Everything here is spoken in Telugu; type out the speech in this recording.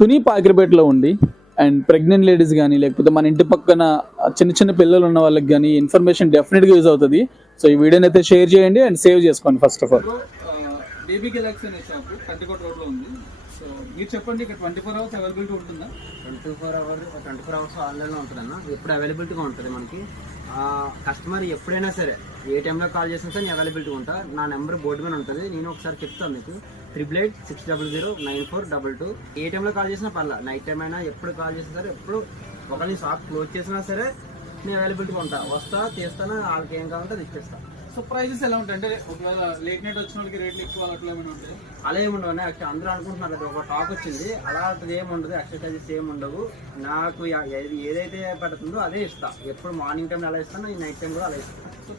తుని పాకిరిపేటలో ఉండి అండ్ ప్రెగ్నెంట్ లేడీస్ కానీ లేకపోతే మన ఇంటి పక్కన చిన్న చిన్న పిల్లలు ఉన్న వాళ్ళకి కానీ ఇన్ఫర్మేషన్ డెఫినెట్గా యూజ్ అవుతుంది. సో ఈ వీడియోని అయితే షేర్ చేయండి అండ్ సేవ్ చేసుకోండి. First of all baby Galaxy అనే షాప్ కంటికోట రోడ్లో ఉంది. సో మీరు చెప్పండి, ఇక్కడ 24 hours అవైలబిలిటీ ఉంటుందా? 24 hours ఆన్లైన్లో ఉంటుందన్న. ఎప్పుడు అవైలబిలిటీగా ఉంటుంది మనకి. కస్టమర్ ఎప్పుడైనా సరే ఏ టైంలో కాల్ చేసినా సరే నేను అవైలబిలిటీ ఉంటా. నా నెంబర్ బోర్డు మీద ఉంటుంది, నేను ఒకసారి చెప్తాను మీకు. 8886009422. ఏ టైంలో కాల్ చేసినా పర్లా, నైట్ టైం అయినా ఎప్పుడు కాల్ చేసినా సరే, ఎప్పుడు ఒకరిని షాప్ క్లోజ్ చేసినా సరే నేను అవైలబిలిటీగా ఉంటా. వస్తా, తీస్తాను, వాళ్ళకి ఏం కావాలంటే అది ఇచ్చేస్తాను. సో ప్రైజెస్ ఎలా ఉంటాయి? అంటే ఒకవేళ లేట్ నైట్ వచ్చిన వాళ్ళకి రేట్లు ఎక్కువ అట్లా ఏమైనా ఉంటాయి? అలా ఏముండవు. యాక్చువల్ అందరూ అనుకుంటున్నారు అది ఒక టాక్ వచ్చింది, అలాంటిది ఏముండదు. ఎక్సర్సైజెస్ ఏమి ఉండవు. నాకు ఏదైతే పడుతుందో అదే ఇస్తా. ఎప్పుడు మార్నింగ్ టైం అలా ఇస్తాను, నైట్ టైం కూడా అలా ఇస్తాను. సో